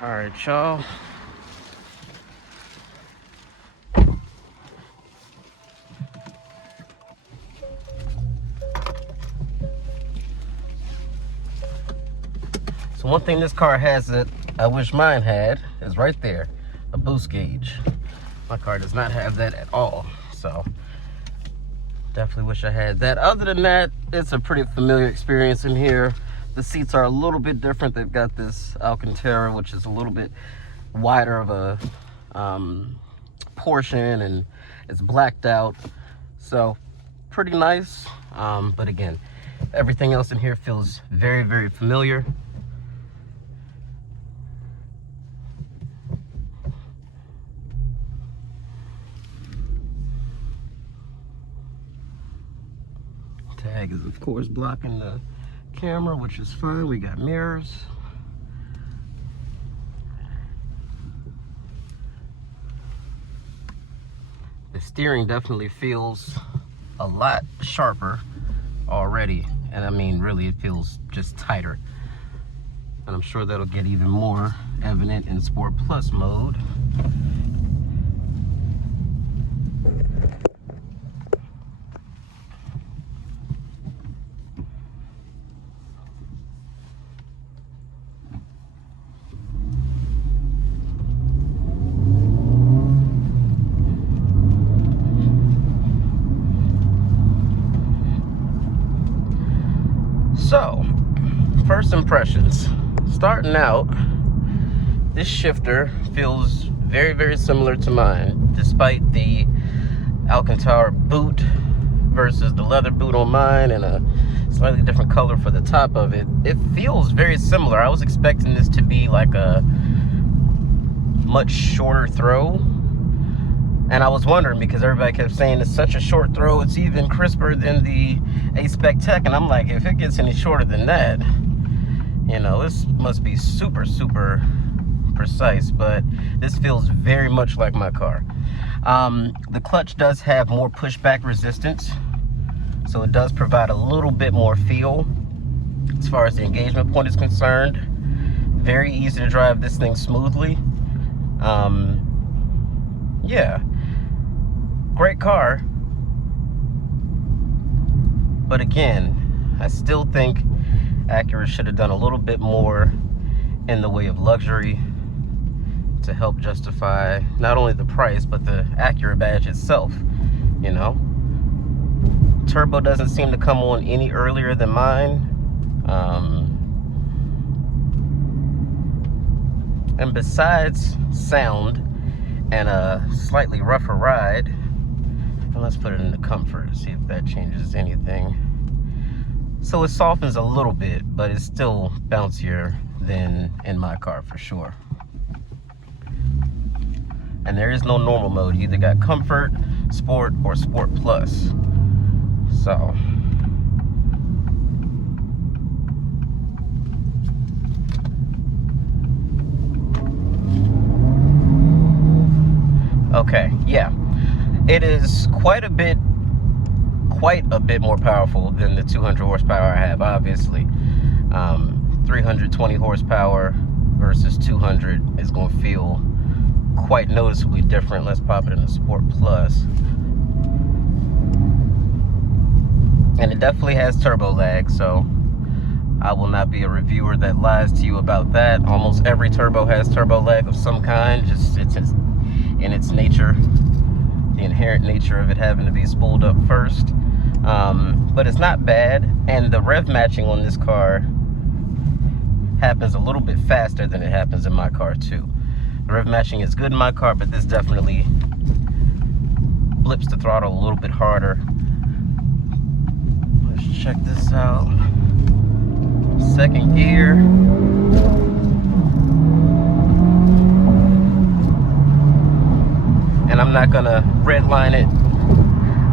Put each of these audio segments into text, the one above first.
All right, y'all. So one thing this car has that I wish mine had is right there, a boost gauge. My car does not have that at all, so definitely wish I had that. Other than that, it's a pretty familiar experience in here. The seats are a little bit different. They've got this Alcantara, which is a little bit wider of a portion, and it's blacked out, so pretty nice. But again, everything else in here feels very, very familiar. Tag is of course blocking the camera, which is fine. We got mirrors. The steering definitely feels a lot sharper already, and I mean really it feels just tighter, and I'm sure that'll get even more evident in Sport Plus mode. So, first impressions. Starting out, this shifter feels very, very similar to mine, despite the Alcantara boot versus the leather boot on mine and a slightly different color for the top of it. It feels very similar. I was expecting this to be like a much shorter throw, and I was wondering because everybody kept saying it's such a short throw, it's even crisper than the A-Spec Tech, and I'm like, if it gets any shorter than that, you know, this must be super, super precise. But this feels very much like my car. The clutch does have more pushback resistance, so it does provide a little bit more feel as far as the engagement point is concerned. Very easy to drive this thing smoothly. Yeah, great car, but again, I still think Acura should have done a little bit more in the way of luxury to help justify not only the price but the Acura badge itself. You know, turbo doesn't seem to come on any earlier than mine, and besides sound and a slightly rougher ride, and let's put it into comfort, see if that changes anything. So it softens a little bit, but it's still bouncier than in my car for sure. And there is no normal mode. You either got comfort, sport, or sport plus. So okay, yeah, it is quite a bit more powerful than the 200 horsepower I have, obviously. 320 horsepower versus 200 is going to feel quite noticeably different. Let's pop it in the Sport Plus. And it definitely has turbo lag, so I will not be a reviewer that lies to you about that. Almost every turbo has turbo lag of some kind, just it's in its nature, the inherent nature of it having to be spooled up first. But it's not bad, and the rev matching on this car happens a little bit faster than it happens in my car too. The rev matching is good in my car, but this definitely blips the throttle a little bit harder. Let's check this out. Second gear. And I'm not gonna redline it,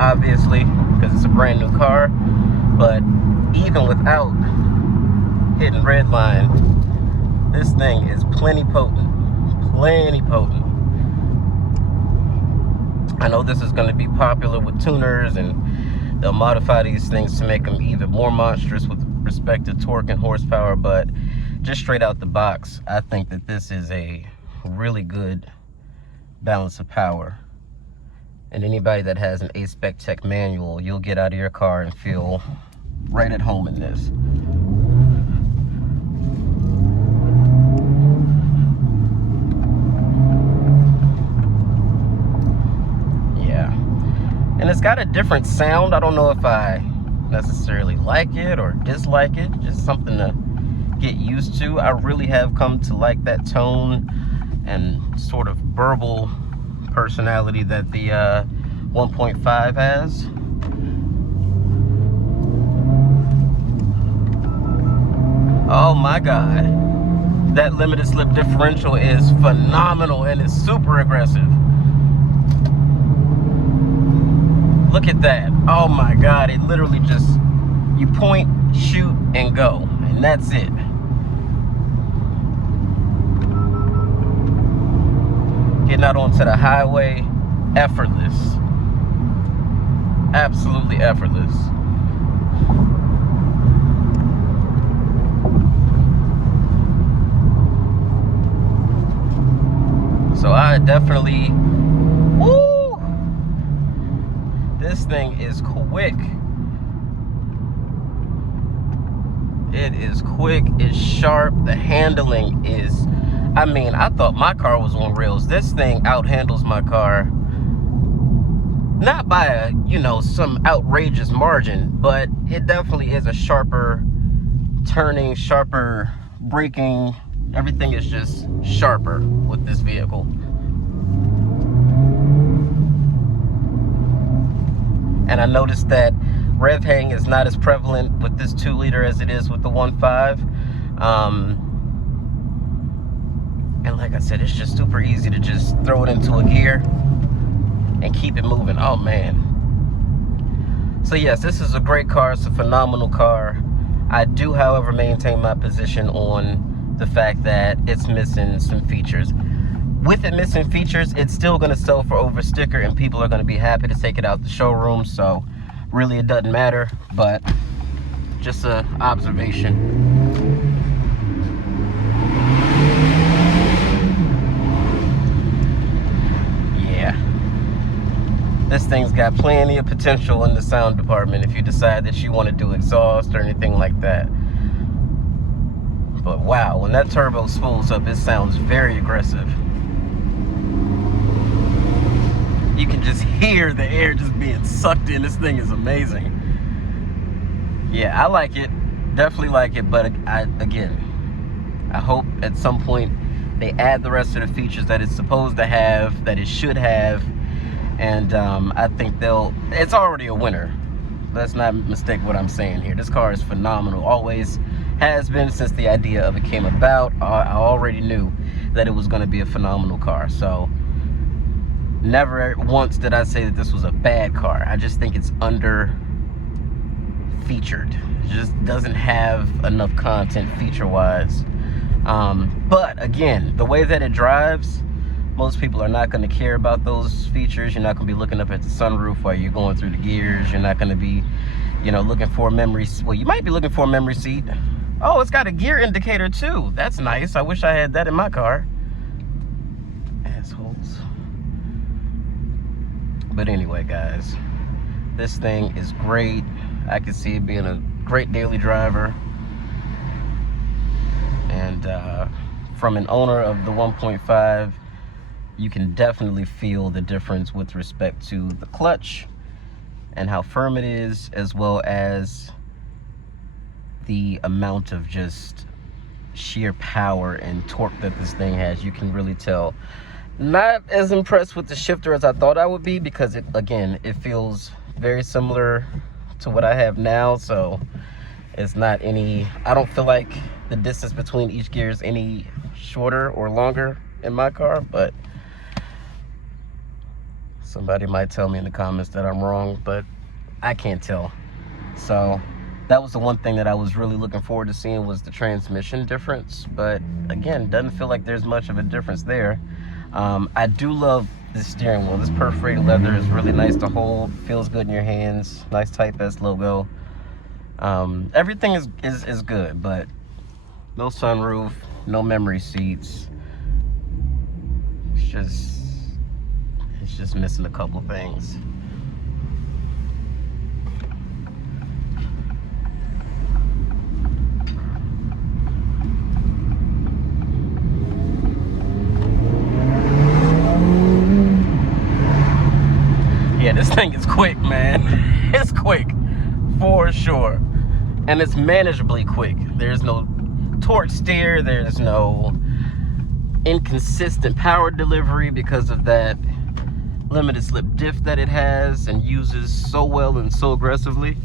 obviously, because it's a brand new car, but even without hitting redline, this thing is plenty potent. I know this is going to be popular with tuners, and they'll modify these things to make them even more monstrous with respect to torque and horsepower, but just straight out the box, I think that this is a really good balance of power. And anybody that has an A-Spec Tech manual, you'll get out of your car and feel right at home in this. Yeah. And it's got a different sound. I don't know if I necessarily like it or dislike it. Just something to get used to. I really have come to like that tone and sort of burble personality that the 1.5 has. Oh my God, that limited slip differential is phenomenal and it's super aggressive. Look at that. Oh my God, it literally just, you point, shoot, and go, and that's it. Getting out onto the highway, effortless. Absolutely effortless. So I definitely, woo! This thing is quick. It is quick, it's sharp, the handling is, I mean, I thought my car was on rails. This thing outhandles my car. Not by a, you know, some outrageous margin, but it definitely is a sharper turning, sharper braking. Everything is just sharper with this vehicle. And I noticed that rev hang is not as prevalent with this 2-liter as it is with the 1.5. And like I said, it's just super easy to just throw it into a gear and keep it moving. Oh man. So yes, this is a great car. It's a phenomenal car. I do, however, maintain my position on the fact that it's missing some features. With it missing features, it's still going to sell for over sticker and people are going to be happy to take it out the showroom. So really it doesn't matter, but just an observation. Yeah. This thing's got plenty of potential in the sound department if you decide that you want to do exhaust or anything like that. But wow, when that turbo spools up, it sounds very aggressive. You can just hear the air just being sucked in. This thing is amazing. Yeah, I like it. Definitely like it, but again, I hope at some point they add the rest of the features that it's supposed to have, that it should have, and I think it's already a winner. Let's not mistake what I'm saying here. This car is phenomenal. Always has been since the idea of it came about. I already knew that it was going to be a phenomenal car. So never once did I say that this was a bad car. I just think it's under featured. It just doesn't have enough content feature wise. But again, the way that it drives, most people are not going to care about those features. You're not going to be looking up at the sunroof while you're going through the gears. You're not going to be, you know, looking for a memory. Well, you might be looking for a memory seat. Oh, it's got a gear indicator too. That's nice. I wish I had that in my car. Assholes. But anyway, guys, this thing is great. I can see it being a great daily driver. And from an owner of the 1.5, you can definitely feel the difference with respect to the clutch and how firm it is, as well as the amount of just sheer power and torque that this thing has. You can really tell. Not as impressed with the shifter as I thought I would be, because it feels very similar to what I have now. So it's not any, I don't feel like the distance between each gear is any shorter or longer in my car, but somebody might tell me in the comments that I'm wrong, but I can't tell. So that was the one thing that I was really looking forward to seeing, was the transmission difference. But again, doesn't feel like there's much of a difference there. I do love this steering wheel. This perforated leather is really nice to hold, feels good in your hands. Nice Type-S logo. Everything is good, but No sunroof, no memory seats. It's just missing a couple things. Yeah, this thing is quick, man. It's quick, for sure. And it's manageably quick. There's no torque steer, there's no inconsistent power delivery because of that limited slip diff that it has and uses so well and so aggressively.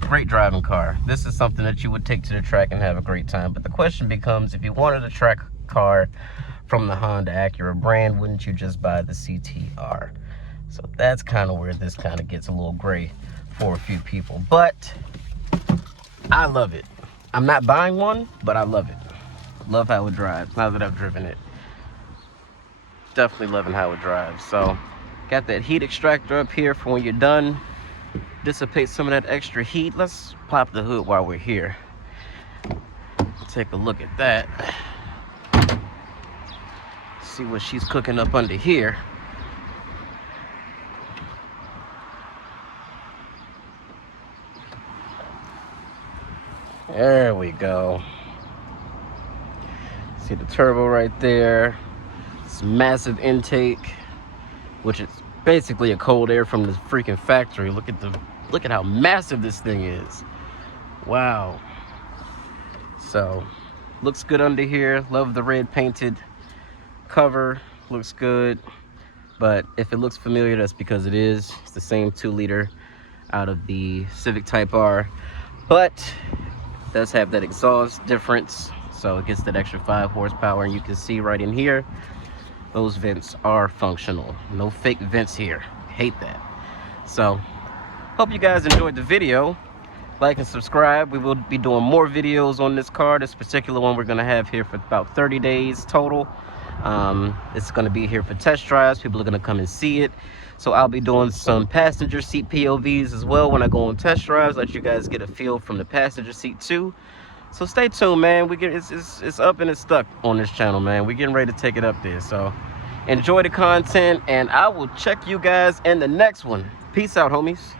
Great driving car. This is something that you would take to the track and have a great time. But the question becomes, if you wanted a track car from the Honda Acura brand, wouldn't you just buy the CTR? So that's kind of where this kind of gets a little gray for a few people. But I love it. I'm not buying one, but I love it. Love how it drives now that I've driven it. Definitely loving how it drives. So got that heat extractor up here for when you're done. Dissipate some of that extra heat. Let's pop the hood while we're here. Take a look at that. See what she's cooking up under here. There we go. See the turbo right there. It's massive intake, which is basically a cold air from the freaking factory. Look at how massive this thing is. Wow. So looks good under here. Love the red painted cover. Looks good. But if it looks familiar, that's because it is. It's the same 2-liter out of the Civic Type R, but it does have that exhaust difference, so it gets that extra 5 horsepower. And you can see right in here, those vents are functional. No fake vents here. Hate that. So hope you guys enjoyed the video. Like and subscribe. We will be doing more videos on this car. This particular one we're going to have here for about 30 days total. It's going to be here for test drives. People are going to come and see it. So I'll be doing some passenger seat POVs as well when I go on test drives. Let you guys get a feel from the passenger seat too. So stay tuned, man. It's up and it's stuck on this channel, man. We're getting ready to take it up there. So enjoy the content, and I will check you guys in the next one. Peace out, homies.